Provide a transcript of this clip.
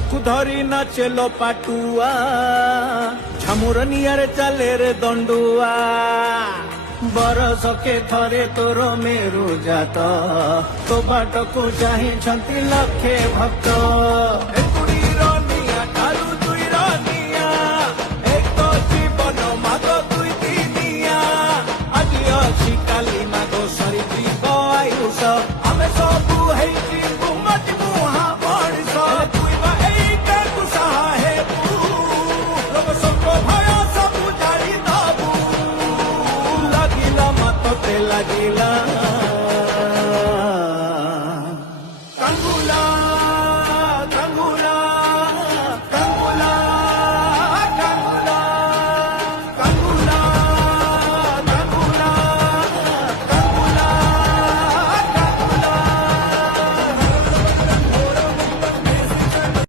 ତାକୁ ଧରି ନାଚେଲୋ ପାଟୁଆ ଝାମୁର ନିଆରେ ଚାଲେ ରେ ଦଣ୍ଡୁଆ बरसके थरे तोर मेरु जात तो बाटकु चाहिछंती लक्षे भक्त।